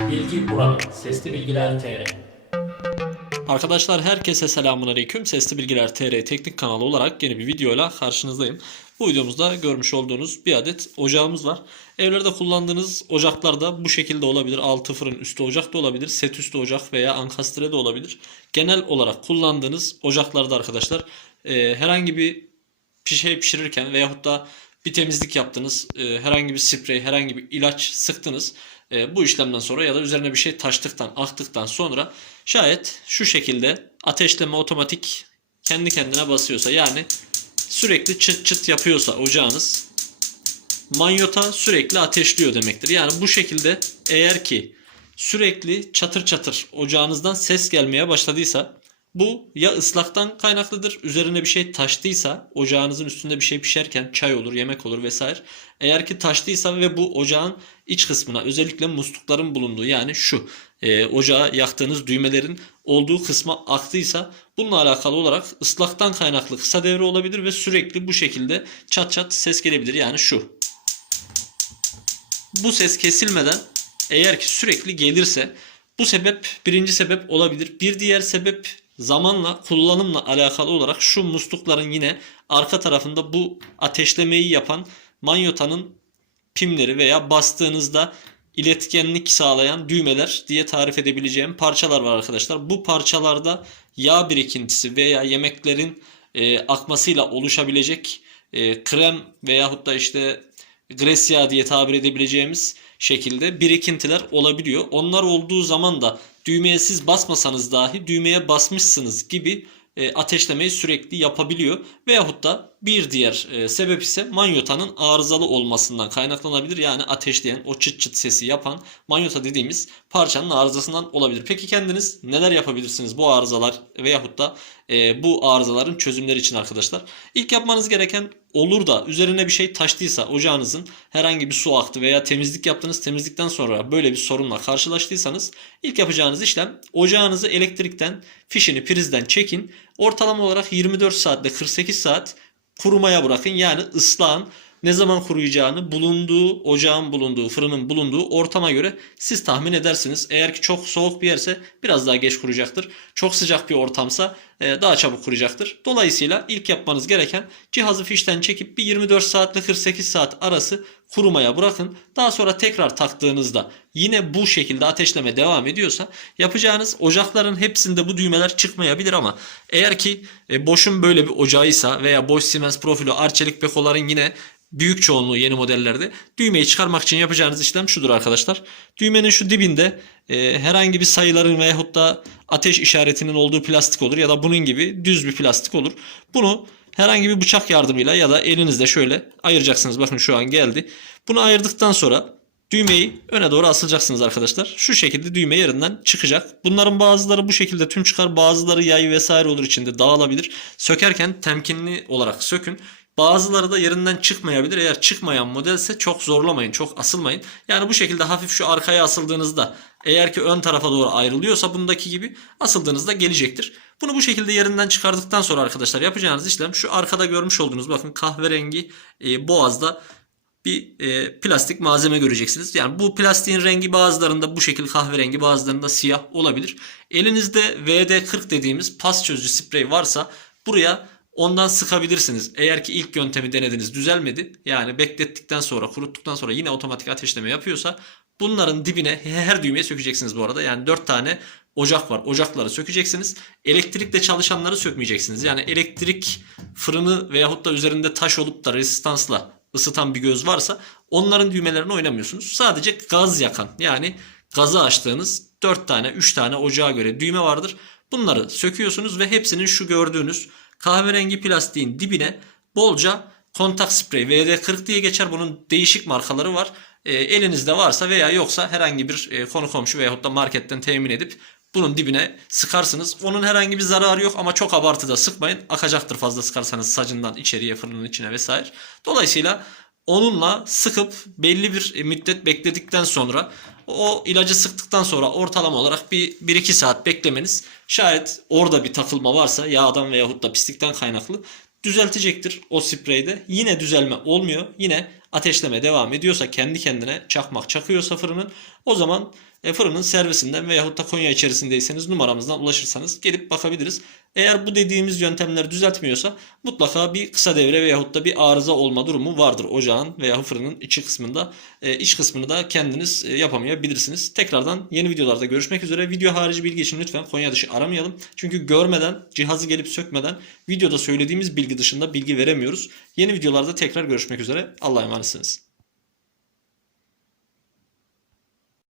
Bilgi Buranın Sesli Bilgiler TR Arkadaşlar herkese selamun aleyküm. Sesli Bilgiler TR teknik kanalı olarak yeni bir videoyla karşınızdayım. Bu videomuzda görmüş olduğunuz bir adet ocağımız var. Evlerde kullandığınız ocaklarda bu şekilde olabilir. Altı fırın üstü ocak da olabilir. Set üstü ocak veya ankastre de olabilir. Genel olarak kullandığınız ocaklarda arkadaşlar e, herhangi bir bir şey pişirirken veyahut da bir temizlik yaptınız, e, herhangi bir sprey, herhangi bir ilaç sıktınız. E, bu işlemden sonra ya da üzerine bir şey taştıktan, aktıktan sonra şayet şu şekilde ateşleme otomatik kendi kendine basıyorsa yani sürekli çıt çıt yapıyorsa ocağınız manyota sürekli ateşliyor demektir. Yani bu şekilde eğer ki sürekli çatır çatır ocağınızdan ses gelmeye başladıysa bu ya ıslaktan kaynaklıdır. Üzerine bir şey taştıysa ocağınızın üstünde bir şey pişerken çay olur, yemek olur vesaire. Eğer ki taştıysa ve bu ocağın iç kısmına özellikle muslukların bulunduğu yani şu e, ocağı yaktığınız düğmelerin olduğu kısma aktıysa bununla alakalı olarak ıslaktan kaynaklı kısa devre olabilir ve sürekli bu şekilde çat çat ses gelebilir. Yani şu. Bu ses kesilmeden eğer ki sürekli gelirse bu sebep birinci sebep olabilir. Bir diğer sebep zamanla kullanımla alakalı olarak şu muslukların yine arka tarafında bu ateşlemeyi yapan manyotanın pimleri veya bastığınızda iletkenlik sağlayan düğmeler diye tarif edebileceğim parçalar var arkadaşlar. Bu parçalarda yağ birikintisi veya yemeklerin e, akmasıyla oluşabilecek e, krem veyahut da işte gres yağı diye tabir edebileceğimiz şekilde birikintiler olabiliyor. Onlar olduğu zaman da düğmeye siz basmasanız dahi düğmeye basmışsınız gibi e, ateşlemeyi sürekli yapabiliyor. Veyahut da bir diğer e, sebep ise manyotanın arızalı olmasından kaynaklanabilir. Yani ateşleyen o çıt çıt sesi yapan manyota dediğimiz parçanın arızasından olabilir. Peki kendiniz neler yapabilirsiniz bu arızalar veyahut da e, bu arızaların çözümleri için arkadaşlar? İlk yapmanız gereken olur da üzerine bir şey taştıysa ocağınızın herhangi bir su aktı veya temizlik yaptınız temizlikten sonra böyle bir sorunla karşılaştıysanız ilk yapacağınız işlem ocağınızı elektrikten fişini prizden çekin. Ortalama olarak 24 saatte 48 saat kurumaya bırakın. Yani ıslağın ne zaman kuruyacağını bulunduğu ocağın bulunduğu fırının bulunduğu ortama göre siz tahmin edersiniz. Eğer ki çok soğuk bir yerse biraz daha geç kuruyacaktır. Çok sıcak bir ortamsa e, daha çabuk kuruyacaktır. Dolayısıyla ilk yapmanız gereken cihazı fişten çekip bir 24 saat ile 48 saat arası kurumaya bırakın. Daha sonra tekrar taktığınızda yine bu şekilde ateşleme devam ediyorsa yapacağınız ocakların hepsinde bu düğmeler çıkmayabilir ama eğer ki e, boşun böyle bir ocağıysa veya boş Siemens Profilo Arçelik Beko'ların yine büyük çoğunluğu yeni modellerde düğmeyi çıkarmak için yapacağınız işlem şudur arkadaşlar. Düğmenin şu dibinde e, herhangi bir sayıların veyahut da ateş işaretinin olduğu plastik olur ya da bunun gibi düz bir plastik olur. Bunu herhangi bir bıçak yardımıyla ya da elinizle şöyle ayıracaksınız. Bakın şu an geldi. Bunu ayırdıktan sonra düğmeyi öne doğru asılacaksınız arkadaşlar. Şu şekilde düğme yerinden çıkacak. Bunların bazıları bu şekilde tüm çıkar. Bazıları yay vesaire olur içinde dağılabilir. Sökerken temkinli olarak sökün. Bazıları da yerinden çıkmayabilir. Eğer çıkmayan modelse çok zorlamayın, çok asılmayın. Yani bu şekilde hafif şu arkaya asıldığınızda eğer ki ön tarafa doğru ayrılıyorsa bundaki gibi asıldığınızda gelecektir. Bunu bu şekilde yerinden çıkardıktan sonra arkadaşlar yapacağınız işlem şu arkada görmüş olduğunuz bakın kahverengi e, boğazda bir e, plastik malzeme göreceksiniz. Yani bu plastiğin rengi bazılarında bu şekil kahverengi bazılarında siyah olabilir. Elinizde VD40 dediğimiz pas çözücü sprey varsa buraya ondan sıkabilirsiniz. Eğer ki ilk yöntemi denediniz düzelmedi. Yani beklettikten sonra kuruttuktan sonra yine otomatik ateşleme yapıyorsa bunların dibine her düğmeye sökeceksiniz bu arada. Yani 4 tane ocak var. Ocakları sökeceksiniz. Elektrikle çalışanları sökmeyeceksiniz. Yani elektrik fırını veyahut da üzerinde taş olup da rezistansla ısıtan bir göz varsa onların düğmelerini oynamıyorsunuz. Sadece gaz yakan yani gazı açtığınız 4 tane 3 tane ocağa göre düğme vardır. Bunları söküyorsunuz ve hepsinin şu gördüğünüz kahverengi plastiğin dibine bolca kontak sprey VD40 diye geçer. Bunun değişik markaları var. E, elinizde varsa veya yoksa herhangi bir e, konu komşu veyahut da marketten temin edip bunun dibine sıkarsınız. Onun herhangi bir zararı yok ama çok abartıda sıkmayın. Akacaktır fazla sıkarsanız sacından içeriye fırının içine vesaire. Dolayısıyla onunla sıkıp belli bir müddet bekledikten sonra o ilacı sıktıktan sonra ortalama olarak bir 1-2 saat beklemeniz şayet orada bir takılma varsa yağdan veyahut da pislikten kaynaklı düzeltecektir o spreyde. Yine düzelme olmuyor. Yine ateşleme devam ediyorsa kendi kendine çakmak çakıyorsa fırının o zaman e, fırının servisinden veyahut da Konya içerisindeyseniz numaramızdan ulaşırsanız gelip bakabiliriz. Eğer bu dediğimiz yöntemler düzeltmiyorsa mutlaka bir kısa devre veyahut da bir arıza olma durumu vardır ocağın veya fırının içi kısmında. E, iç kısmını da kendiniz e, yapamayabilirsiniz. Tekrardan yeni videolarda görüşmek üzere. Video harici bilgi için lütfen Konya dışı aramayalım. Çünkü görmeden, cihazı gelip sökmeden videoda söylediğimiz bilgi dışında bilgi veremiyoruz. Yeni videolarda tekrar görüşmek üzere. Allah'a emanetsiniz.